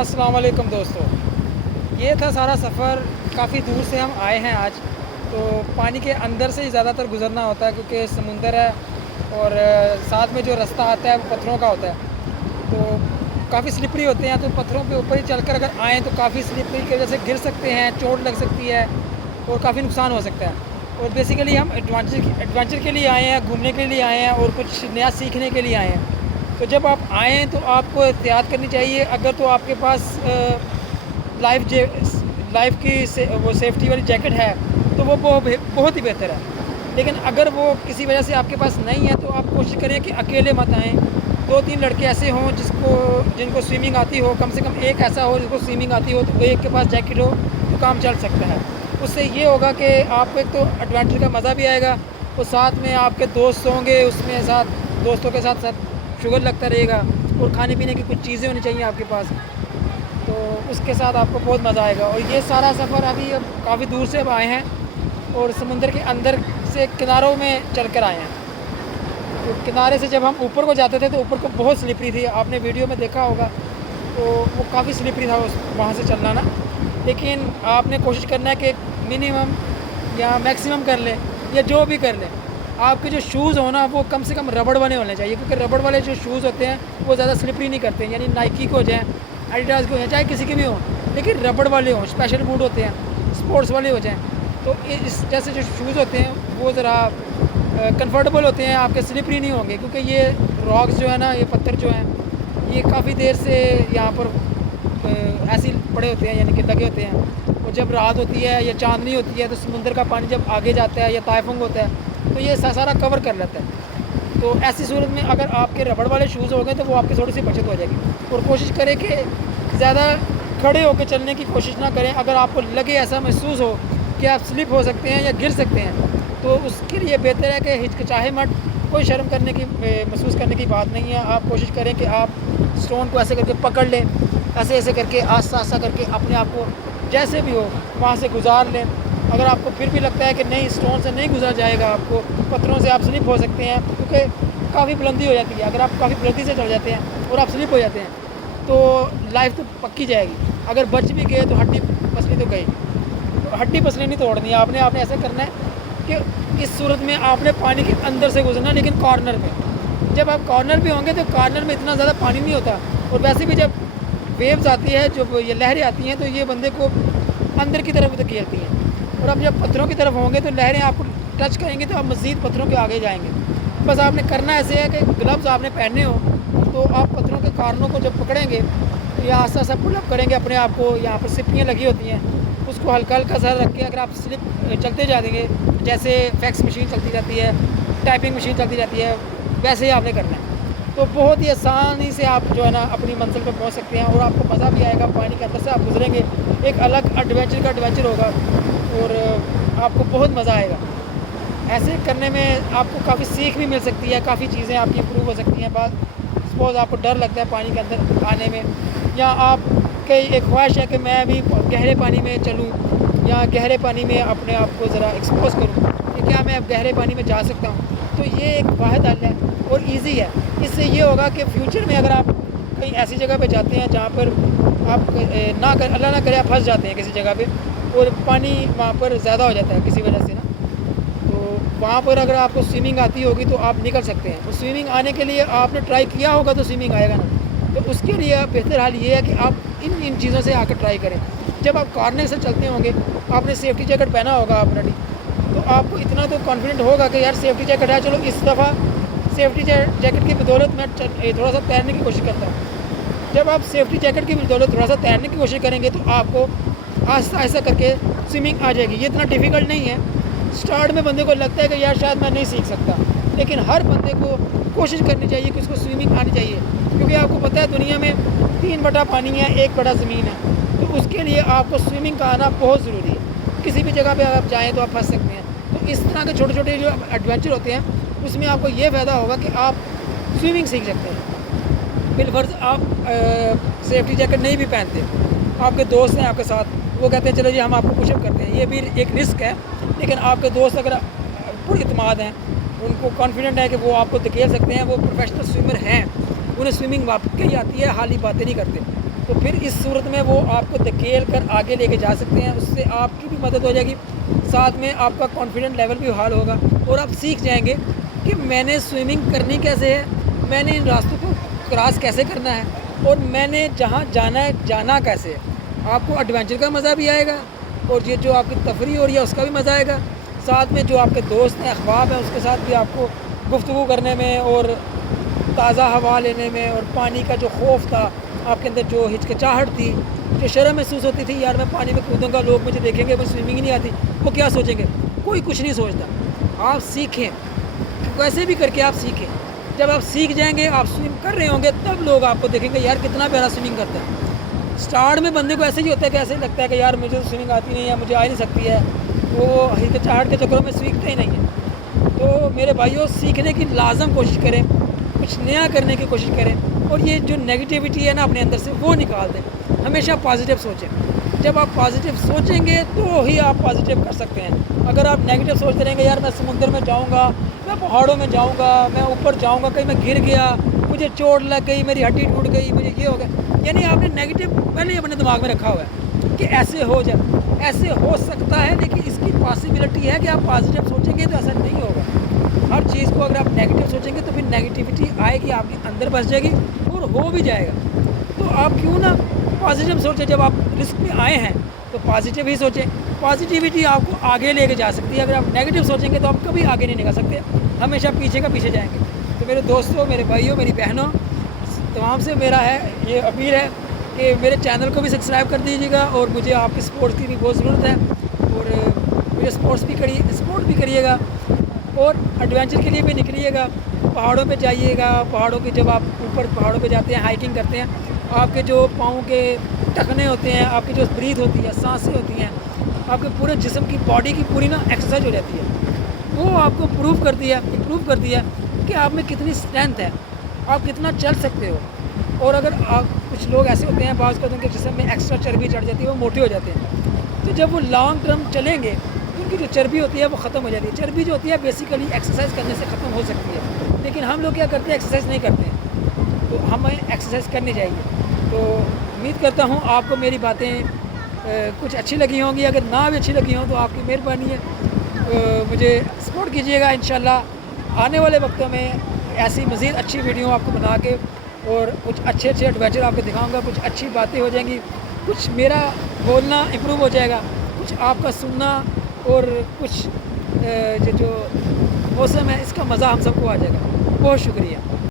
अस्सलाम वालेकुम दोस्तों, ये था सारा सफ़र। काफ़ी दूर से हम आए हैं आज। तो पानी के अंदर से ही ज़्यादातर गुज़रना होता है क्योंकि समुंदर है और साथ में जो रास्ता आता है वो पत्थरों का होता है। तो काफ़ी स्लिपरी होते हैं, तो पत्थरों पे ऊपर ही चलकर अगर आएँ तो काफ़ी स्लिपरी की वजह से गिर सकते हैं, चोट लग सकती है और काफ़ी नुकसान हो सकता है। और बेसिकली हम एडवेंचर के लिए आए हैं, घूमने के लिए आए हैं और कुछ नया सीखने के लिए आए हैं। तो जब आप आएँ तो आपको एहतियात करनी चाहिए। अगर तो आपके पास लाइफ की वो सेफ्टी वाली जैकेट है तो वो बहुत ही बेहतर है। लेकिन अगर वो किसी वजह से आपके पास नहीं है तो आप कोशिश करें कि अकेले मत आएँ। 2-3 लड़के ऐसे हों जिनको स्विमिंग आती हो, कम से कम एक ऐसा हो जिसको स्विमिंग आती हो, तो एक के पास जैकेट हो तो काम चल सकता है। उससे ये होगा कि आपको एक तो एडवेंचर का मज़ा भी आएगा और साथ में आपके दोस्त होंगे, उसमें साथ दोस्तों के साथ साथ शुगर लगता रहेगा और खाने पीने की कुछ चीज़ें होनी चाहिए आपके पास, तो उसके साथ आपको बहुत मज़ा आएगा। और ये सारा सफ़र अभी अब काफ़ी दूर से अब आए हैं और समुंदर के अंदर से किनारों में चल कर आए हैं। तो किनारे से जब हम ऊपर को जाते थे तो ऊपर को बहुत स्लिपरी थी, आपने वीडियो में देखा होगा। तो वो काफ़ी स्लिपरी था वहाँ से चलना ना। लेकिन आपने कोशिश करना है कि मिनिमम या मैक्सिमम कर लें या जो भी कर लें, आपके जो शूज़ हो ना वो कम से कम रबड़ वाले होने चाहिए, क्योंकि रबड़ वाले जो शूज़ होते हैं वो ज़्यादा स्लिपरी नहीं करते हैं। यानी नाइकी के हो जाएँ, एडिडास के हो जाएँ, चाहे किसी के भी हों, लेकिन रबड़ वाले हों, स्पेशल बूट होते हैं, स्पोर्ट्स वाले हो जाएँ। तो इस जैसे जो शूज़ होते हैं वो ज़रा कंफर्टेबल होते हैं, आपके स्लिपरी नहीं होंगे। क्योंकि ये रॉक्स जो है ना, ये पत्थर जो हैं, ये काफ़ी देर से यहाँ पर ऐसे ही पड़े होते हैं, यानी कि लगे होते हैं। और जब रात होती है या चांदनी होती है तो समुंदर का पानी जब आगे जाता है या ताइफुंग होता है तो ये सारा कवर कर लेता है। तो ऐसी सूरत में अगर आपके रबड़ वाले शूज़ हो गए तो वो आपकी थोड़ी सी बचत हो जाएगी। और कोशिश करें कि ज़्यादा खड़े होकर चलने की कोशिश ना करें। अगर आपको लगे, ऐसा महसूस हो कि आप स्लिप हो सकते हैं या गिर सकते हैं, तो उसके लिए बेहतर है कि हिचकिचाहे मत। कोई शर्म करने की महसूस करने की बात नहीं है। आप कोशिश करें कि आप स्टोन को ऐसे करके पकड़ लें, ऐसे ऐसे करके आस्ता करके अपने आप को जैसे भी हो वहाँ से गुजार लें। अगर आपको फिर भी लगता है कि नहीं, स्टोन से नहीं गुजरा जाएगा, आपको पत्थरों से आप स्लिप हो सकते हैं, क्योंकि काफ़ी बुलंदी हो जाती है। अगर आप काफ़ी बुलंदी से चढ़ जाते हैं और आप स्लिप हो जाते हैं तो लाइफ तो पक्की जाएगी। अगर बच भी गए तो हड्डी पसली तो गई, तो हड्डी पसली नहीं तोड़नी है। आपने ऐसा करना है कि इस सूरत में आपने पानी के अंदर से गुजरना, लेकिन कॉर्नर में। जब आप कॉर्नर पे होंगे तो कॉर्नर में इतना ज़्यादा पानी नहीं होता, और वैसे भी जब वेव्स आती है, जब ये लहरें आती हैं, तो ये बंदे को अंदर की तरफ धकेलती हैं। और अब जब पत्थरों की तरफ होंगे तो लहरें आपको टच करेंगे तो आप मज़ीद पत्थरों के आगे जाएंगे। बस आपने करना ऐसे है कि ग्लव्स आपने पहने हो, तो आप पत्थरों के कारणों को जब पकड़ेंगे तो ये आस्ता आस्ता पुल अप करेंगे अपने आप को। यहाँ पर सिप्पियाँ लगी होती हैं, उसको हल्का हल्का सा रख के अगर आप स्लिप चलते जा देंगे, जैसे फैक्स मशीन चलती जाती है, टाइपिंग मशीन चलती जाती है, वैसे ही आपने करना है। तो बहुत ही आसानी से आप जो है ना अपनी मंजिल पर पहुंच सकते हैं और आपको मज़ा भी आएगा। पानी के अंदर से आप गुजरेंगे, एक अलग एडवेंचर होगा और आपको बहुत मज़ा आएगा। ऐसे करने में आपको काफ़ी सीख भी मिल सकती है, काफ़ी चीज़ें आपकी इम्प्रूव हो सकती हैं। बात सपोज़ आपको डर लगता है पानी के अंदर आने में, या आपकी एक ख्वाहिश है कि मैं भी गहरे पानी में चलूँ या गहरे पानी में अपने आप को ज़रा एक्सपोज करूँ कि क्या मैं अब गहरे पानी में जा सकता हूँ, तो ये एक वाहिद हल है और ईजी है। इससे ये होगा कि फ्यूचर में अगर आप कहीं ऐसी जगह पे जाते हैं जहाँ पर आप अल्लाह ना करे आप फंस जाते हैं किसी जगह पे और पानी वहाँ पर ज़्यादा हो जाता है किसी वजह से ना, तो वहाँ पर अगर आपको स्विमिंग आती होगी तो आप निकल सकते हैं। तो स्विमिंग आने के लिए आपने ट्राई किया होगा तो स्विमिंग आएगा ना, तो उसके लिए बेहतर हाल ये है कि आप इन चीज़ों से आकर ट्राई करें। जब आप कॉर्नर से चलते होंगे, आपने सेफ्टी जैकेट पहना होगा ऑलरेडी, तो आपको इतना तो कॉन्फिडेंट होगा कि यार सेफ्टी जैकेट है, चलो इस दफ़ा सेफ्टी जैकेट की बदौलत मैं थोड़ा सा तैरने की कोशिश करता हूँ। जब आप सेफ्टी जैकेट की बदौलत थोड़ा सा तैरने की कोशिश करेंगे तो आपको आहिस्ता आहिस्ता करके स्विमिंग आ जाएगी। ये इतना डिफ़िकल्ट नहीं है। स्टार्ट में बंदे को लगता है कि यार शायद मैं नहीं सीख सकता, लेकिन हर बंदे को कोशिश करनी चाहिए कि उसको स्विमिंग आनी चाहिए, क्योंकि आपको पता है दुनिया में 3 बटा पानी है, 1 बटा ज़मीन है। तो उसके लिए आपको स्विमिंग का आना बहुत ज़रूरी है। किसी भी जगह पर आप जाएँ तो आप फंस सकते हैं। तो इस तरह के छोटे छोटे जो एडवेंचर होते हैं उसमें आपको ये फ़ायदा होगा कि आप स्विमिंग सीख सकते हैं। बिलफर्ज आप सेफ्टी जैकेट नहीं भी पहनते, आपके दोस्त हैं आपके साथ, वो कहते हैं चलो जी हम आपको पुशअप करते हैं, ये भी एक रिस्क है। लेकिन आपके दोस्त अगर पूरी इत्मीनान है, उनको कॉन्फिडेंट है कि वो आपको धकेल सकते हैं, वो प्रोफेशनल स्विमर हैं, उन्हें स्विमिंग वाकई आती है, हाली बातें नहीं करते, تو پھر اس صورت میں وہ آپ کو دھکیل کر آگے لے کے جا سکتے ہیں. اس سے آپ کی بھی مدد ہو جائے گی, ساتھ میں آپ کا کانفیڈنٹ لیول بھی حال ہوگا, اور آپ سیکھ جائیں گے کہ میں نے سوئمنگ کرنی کیسے ہے, میں نے ان راستوں کو کراس کیسے کرنا ہے, اور میں نے جہاں جانا ہے جانا کیسے ہے. آپ کو ایڈونچر کا مزہ بھی آئے گا, اور یہ جو آپ کی تفریح ہو رہی ہے اس کا بھی مزہ آئے گا. ساتھ میں جو آپ کے دوست ہیں, احباب ہیں, اس کے ساتھ بھی آپ کو گفتگو کرنے میں اور تازہ ہوا لینے میں, اور پانی کا جو خوف تھا آپ کے اندر, جو ہچکچاہٹ تھی, جو شرم محسوس ہوتی تھی یار میں پانی میں کودوں گا, لوگ مجھے دیکھیں گے, مجھے سوئمنگ ہی نہیں آتی, وہ کیا سوچیں گے, کوئی کچھ نہیں سوچتا. آپ سیکھیں, ویسے بھی کر کے آپ سیکھیں. جب آپ سیکھ جائیں گے, آپ سوئم کر رہے ہوں گے, تب لوگ آپ کو دیکھیں گے یار کتنا پیارا سوئمنگ کرتا ہے. اسٹارٹ میں بندے کو ایسے ہی ہوتا ہے کہ ایسے لگتا ہے کہ یار مجھے سوئمنگ آتی نہیں ہے, مجھے آ نہیں سکتی ہے, وہ ہچکچاہٹ کے چکروں میں سیکھتے ہی نہیں ہیں. تو میرے بھائیوں, سیکھنے کی لازم کوشش کریں, کچھ نیا کرنے کی کوشش کریں, اور یہ جو نیگیٹیوٹی ہے نا اپنے اندر سے وہ نکال دیں. ہمیشہ پازیٹیو سوچیں. جب آپ پازیٹیو سوچیں گے تو ہی آپ پازیٹیو کر سکتے ہیں. اگر آپ نیگیٹیو سوچتے رہیں گے یار میں سمندر میں جاؤں گا, میں پہاڑوں میں جاؤں گا, میں اوپر جاؤں گا, کہیں میں گر گیا, مجھے چوٹ لگ گئی, میری ہڈی ٹوٹ گئی, مجھے یہ ہو گیا, یعنی آپ نے نیگیٹو پہلے ہی اپنے دماغ میں رکھا ہوا ہے کہ ایسے ہو جائے. ایسے ہو سکتا ہے, لیکن اس کی پاسبلٹی ہے کہ آپ پازیٹیو سوچیں گے تو ایسا نہیں ہوگا. ہر چیز کو اگر آپ نیگیٹو سوچیں گے تو پھر نیگیٹیوٹی آئے گی, آپ کے اندر بس جائے گی اور ہو بھی جائے گا. تو آپ کیوں نہ پازیٹیو سوچیں. جب آپ رسک میں آئے ہیں تو پازیٹیو ہی سوچیں. پازیٹیوٹی آپ کو آگے لے کے جا سکتی ہے. اگر آپ نیگیٹو سوچیں گے تو آپ کبھی آگے نہیں نکل سکتے, ہمیشہ پیچھے کا پیچھے جائیں گے. تو میرے دوستوں, میرے بھائیوں, میری بہنوں, تمام سے میرا ہے یہ اپیل ہے کہ میرے چینل کو بھی سبسکرائب کر دیجیے گا, اور مجھے آپ کی سپورٹ کی بھی بہت ضرورت ہے, اور مجھے سپورٹ بھی کریے گا, اور ایڈونچر کے لیے بھی نکلیے گا. پہاڑوں پہ جائیے گا. پہاڑوں کے جب آپ اوپر پہاڑوں پہ جاتے ہیں, ہائکنگ کرتے ہیں, آپ کے جو پاؤں کے ٹخنے ہوتے ہیں, آپ کی جو بریتھ ہوتی ہے, سانسیں ہوتی ہیں, آپ کے پورے جسم کی باڈی کی پوری نا ایکسرسائز ہو جاتی ہے. وہ آپ کو امپروو کرتی ہے کہ آپ میں کتنی اسٹرینتھ ہے, آپ کتنا چل سکتے ہو. اور اگر آپ, کچھ لوگ ایسے ہوتے ہیں بعض اوقات ان کے جسم میں ایکسٹرا چربی چڑھ جاتی ہے, وہ موٹے ہو جاتے ہیں. تو جب وہ لانگ ٹرم چلیں گے تو ان کی جو چربی ہوتی ہے وہ ختم ہو جاتی ہے. چربی جو ہوتی ہے بیسیکلی ایکسرسائز کرنے سے ختم ہو سکتی ہے, لیکن ہم لوگ کیا کرتے ہیں, ایکسرسائز نہیں کرتے ہیں. تو ہمیں ایکسرسائز کرنی چاہیے. تو امید کرتا ہوں آپ کو میری باتیں کچھ اچھی لگی ہوں گی. اگر نہ بھی اچھی لگی ہوں تو آپ کی مہربانی ہے, مجھے سپورٹ کیجیے گا. انشاءاللہ آنے والے وقتوں میں ایسی مزید اچھی ویڈیو آپ کو بنا کے, اور کچھ اچھے ایڈوینچر آپ کو دکھاؤں گا. کچھ اچھی باتیں ہو جائیں گی, کچھ میرا بولنا امپروو ہو جائے گا, کچھ آپ کا سننا, اور کچھ جو موسم ہے اس کا مزہ ہم سب کو آ جائے گا. بہت شکریہ.